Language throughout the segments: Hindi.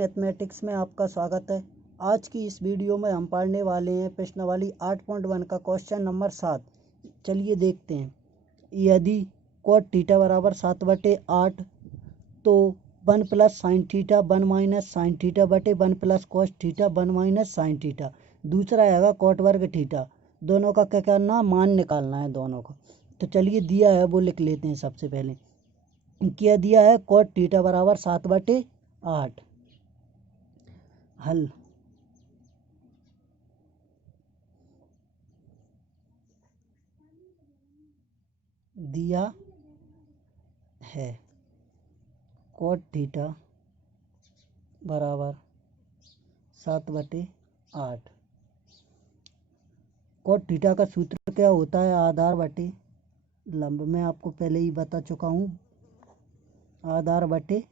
मैथमेटिक्स में आपका स्वागत है। आज की इस वीडियो में हम पढ़ने वाले हैं प्रश्नावली 8.1 का क्वेश्चन नंबर 7। चलिए देखते हैं। यदि cot थीटा बराबर 7/8 तो 1 plus sine theta 1 minus sine theta बटे 1 plus cos theta 1 minus sine theta. दूसरा आएगा cot वर्ग थीटा। दोनों का क्या करना, मान निकालना है दोनों का। तो चलिए दिया है वो लिख लेते हैं। सबसे पहले क्या दिया है, cot थीटा बराबर 7/8। हल दिया है cot थीटा बराबर 7/8। cot थीटा का सूत्र क्या होता है, आधार बटे लंब। मैं आपको पहले ही बता चुका हूँ, आधार बटे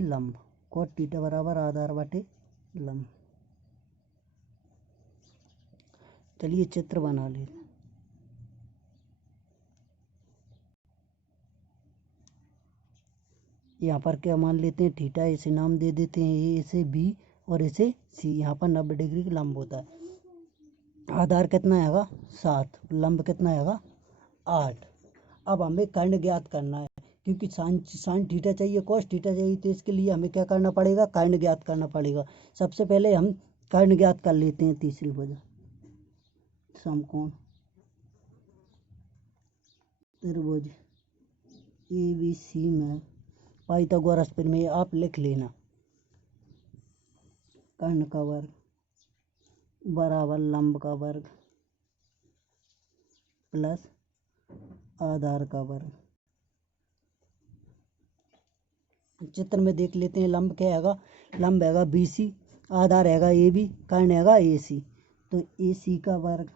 लंब। cot थीटा बराबर आधार बटे लंब। चलिए चित्र बना लेते हैं। यहाँ पर क्या मान लेते हैं, थीटा इसे नाम दे देते हैं, ए इसे बी और इसे सी। यहाँ पर 90 डिग्री का लंब होता है। आधार कितना आएगा 7, लंब कितना आएगा 8। अब हमें कर्ण ज्ञात करना है, क्योंकि साइन थीटा चाहिए, कॉस थीटा चाहिए, तो इसके लिए हमें क्या करना पड़ेगा, कर्ण ज्ञात करना पड़ेगा। सबसे पहले हम कर्ण ज्ञात कर लेते हैं। तीसरी वजह समकोण त्रिभुज ABC में पाइथागोरस प्रमेय आप लिख लेना। कर्ण का वर्ग बराबर लंब का वर्ग प्लस आधार का वर्ग। चित्र में देख लेते हैं। लंब क्या हैगा, लंब हैगा BC, आधार हैगा AB, कर्ण हैगा AC। तो AC का वर्ग,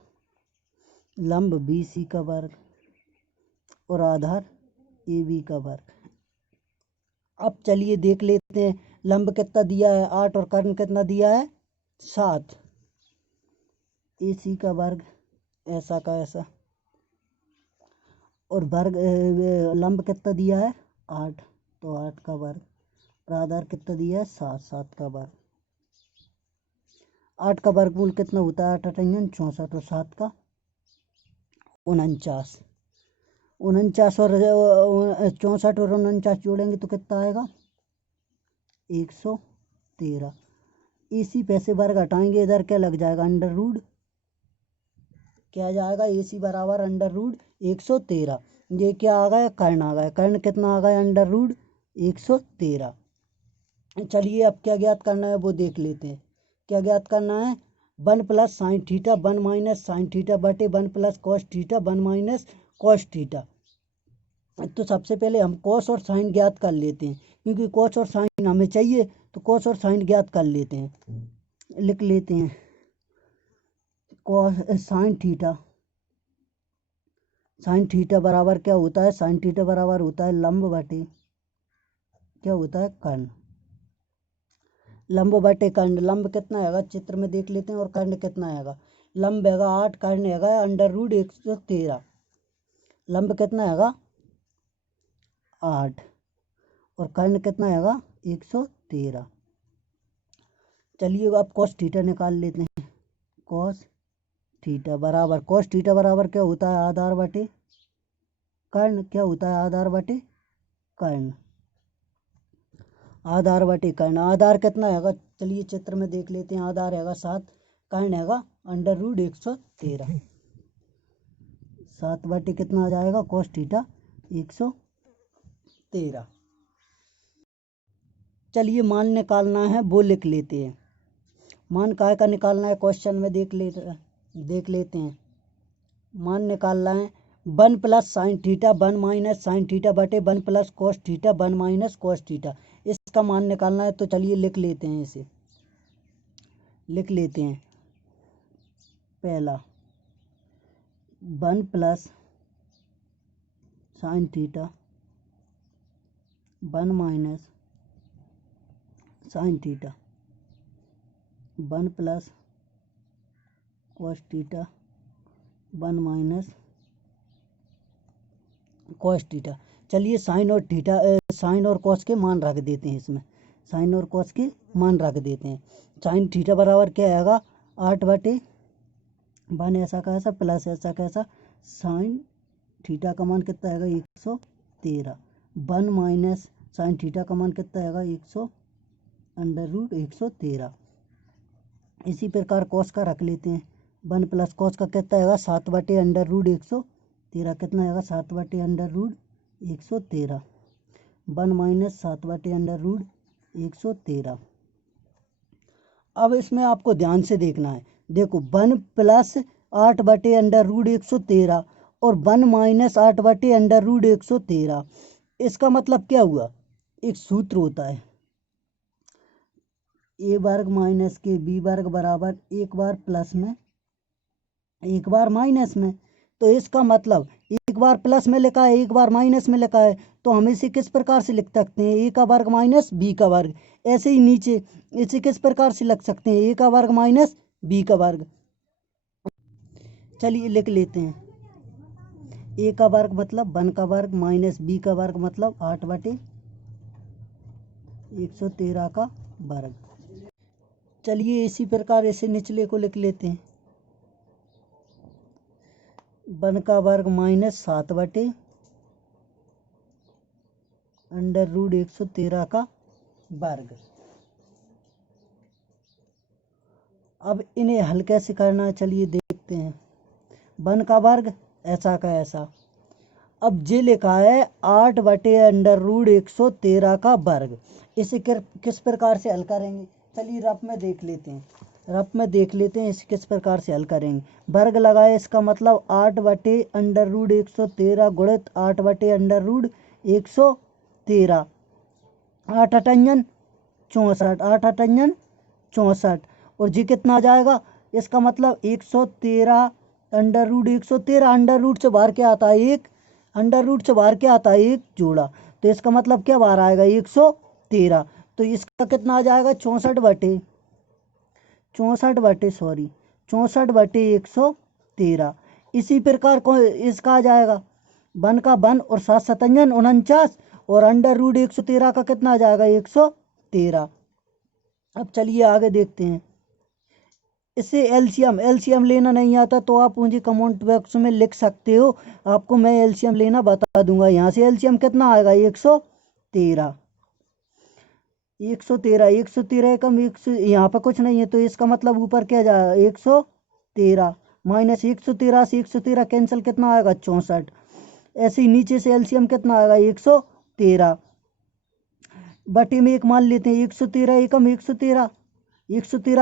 लंब BC का वर्ग और आधार AB का वर्ग। अब चलिए देख लेते हैं, लंब कितना दिया है 8 और कर्ण कितना दिया है 7। AC का वर्ग ऐसा का ऐसा और वर्ग लंब कितना दिया है 8, तो 8 का वर्ग और आधार कितना दिया है 7, 7 का वर्ग। 8 का वर्गमूल कितना होता है, 8 8 64 और 7 का 49। 49 और 64 और 49 जोड़ेंगे तो कितना आएगा 113। AC पैसे वर्ग हटाएंगे, इधर क्या लग जाएगा अंडर रूट, क्या आ जाएगा AC बराबर अंडर रूट 113। ये क्या आ गया, कर्ण आ गया। कर्ण कितना आ गया अंडर रूट 113। चलिए अब क्या ज्ञात करना है वो देख लेते हैं। क्या ज्ञात करना है, 1 plus sine theta 1 minus sine theta बटे 1 plus cos theta 1 minus cos theta. तो सबसे पहले हम कॉस और साइन ज्ञात कर लेते हैं, क्योंकि कॉस और साइन हमें चाहिए, तो कॉस और साइन ज्ञात कर लेते हैं। लिख लेते हैं कॉस साइन थीटा बराबर क्या होता है, साइन थीटा बराबर होता है लंब बटे क्या होता है कर्ण। लंब बटे कर्ण, लंब कितना आएगा चित्र में देख लेते हैं और कर्ण कितना आएगा। लंब हैगा 8, कर्ण हैगा अंडर रूट 113। लंब कितना आएगा 8 और कर्ण कितना आएगा 113। चलिए अब कॉस थीटा निकाल लेते हैं। कॉस थीटा बराबर क्या होता है, आधार बटे कर्ण। क्या होता है आधार बटे कर्ण, आधार बटे कर्ण। आधार कितना हैगा, चलिए चित्र में देख लेते हैं। आधार हैगा 7, कर्ण हैगा अंडर रूट 113। 7 बटे कितना आ जाएगा कॉस थीटा 113। चलिए मान निकालना है वो लिख लेते हैं। मान काय का निकालना है, क्वेश्चन में देख लेते हैं। मान निकालना है 1 plus sine theta 1 minus sine theta बटे 1 plus cos theta 1 minus cos theta. इसका मान निकालना है। तो चलिए लिख लेते हैं, इसे लिख लेते हैं। पहला 1 plus sine theta 1 minus sine theta 1 plus cos theta 1 minus cos theta. चलिए साइन और कॉस के मान रख देते हैं इसमें। साइन और कॉस के मान रख देते हैं। साइन थीटा बराबर क्या आएगा 8/1 ऐसा का ऐसा प्लस ऐसा का ऐसा साइन थीटा का मान कितना आएगा 113 1 माइनस साइन थीटा का मान कितना आएगा 100√113। इसी प्रकार कॉस का रख लेते हैं 1 प्लस कॉस का कितना आएगा 7/√113 कितना आएगा 7/√113 1 माइनस 7/√113। अब इसमें आपको ध्यान से देखना है, देखो 1 प्लस 8/√113 और 1 माइनस 8/√113 इसका मतलब क्या हुआ, एक सूत्र होता है a वर्ग माइनस के b वर्ग बराबर एक बार प्लस में एक बार माइनस में। तो इसका मतलब एक बार प्लस में लिखा है एक बार माइनस में लिखा है, तो हम इसे किस प्रकार से लिख सकते हैं a का वर्ग माइनस b का वर्ग। ऐसे ही नीचे इसे किस प्रकार से लिख सकते हैं a का वर्ग माइनस b का वर्ग। चलिए लिख लेते हैं, a का वर्ग मतलब 1 का वर्ग माइनस b का वर्ग मतलब 8/113 का वर्ग। चलिए इसी प्रकार इसे निचले को लिख लेते हैं 1 का वर्ग माइनस 7/√113 का वर्ग। अब इन्हें हल कैसे करना है चलिए देखते हैं। 1 का वर्ग ऐसा का ऐसा, अब जे लिखा है 8/√113 का वर्ग। इसे किस प्रकार से हल करेंगे चलिए रफ में देख लेते हैं, इसे किस प्रकार से हल करेंगे। वर्ग लगाए इसका मतलब 8/√113 गुणित 8/√113 8 8 64 8 8 64 और जी कितना आ जाएगा, इसका मतलब 113/√113 अंडर रूट से बाहर क्या आता है एक, जोड़ा, तो इसका मतलब क्या बाहर आएगा 113। तो इसका कितना आ जाएगा 64/113। इसी प्रकार इसका आ जाएगा 1 का 1 और 7 7 49 और अंडर रूट 113 का कितना आ जाएगा 113। अब चलिए आगे देखते हैं। इससे एलसीएम लेना नहीं आता तो आप मुझे कमेंट बॉक्स में लिख सकते हो, आपको मैं एलसीएम लेना बता दूंगा। यहाँ से एलसीएम कितना आएगा 113 कम 100, यहाँ पर कुछ नहीं है तो इसका मतलब ऊपर क्या जाएगा 113 माइनस 113 से 113 कैंसिल कितना आएगा 64। ऐसे ही नीचे से एलसीएम कितना आएगा 113 बटे में एक मान लेते हैं 113 एकम 113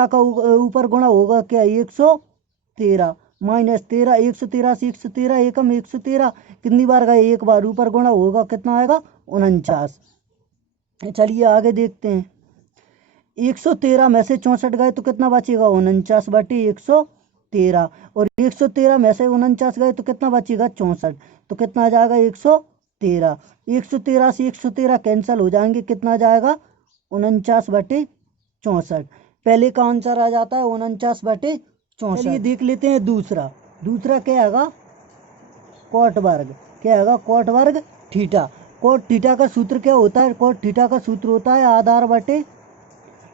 का ऊपर गुणा होगा क्या 113 माइनस 13 113 से 113 एकम 113 कितनी बार गए एक बार, ऊपर गुणा होगा कितना आएगा 49। चलिए आगे देखते हैं। 113 में से 64 गए तो कितना बचेगा 49/113 और 113 में से 49 गए तो कितना बचेगा 64, तो कितना आ जाएगा 113। 113 से 113 कैंसिल हो जाएंगे, कितना आ जाएगा 49/64। पहले का आंसर आ जाता है 49/64। चलिए देख लेते हैं दूसरा क्या आएगा कॉट वर्ग, थीटा। कॉट थीटा का सूत्र क्या होता है, कॉट थीटा का सूत्र होता है आधार बटे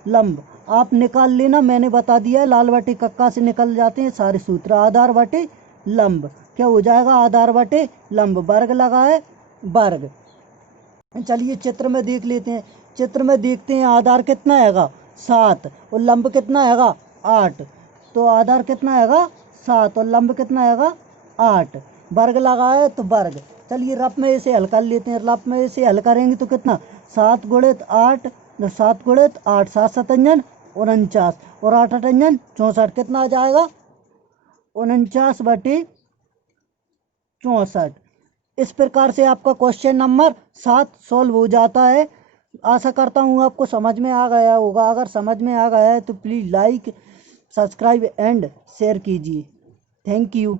लंब। आप निकाल लेना, मैंने बता दिया है, लाल बटे कक्का से निकल जाते हैं सारे सूत्र। आधार बटे लंब क्या हो जाएगा, आधार बटे लंब, वर्ग लगा है वर्ग। चलिए चित्र में देख लेते हैं, देखते हैं आधार कितना आएगा 7 और लंब कितना आएगा 8, तो आधार कितना आएगा 7 और लंब कितना आएगा 8, वर्ग लगा है तो वर्ग। चलिए रफ में इसे हल कर लेते हैं, हल करेंगे तो कितना 7 गुणित 8 7 7 49 और 8 8 64 कितना आ जाएगा 49/64। इस प्रकार से आपका क्वेश्चन नंबर 7 सॉल्व हो जाता है। आशा करता हूँ आपको समझ में आ गया होगा। अगर समझ में आ गया है तो please like, subscribe and share कीजिए। Thank you.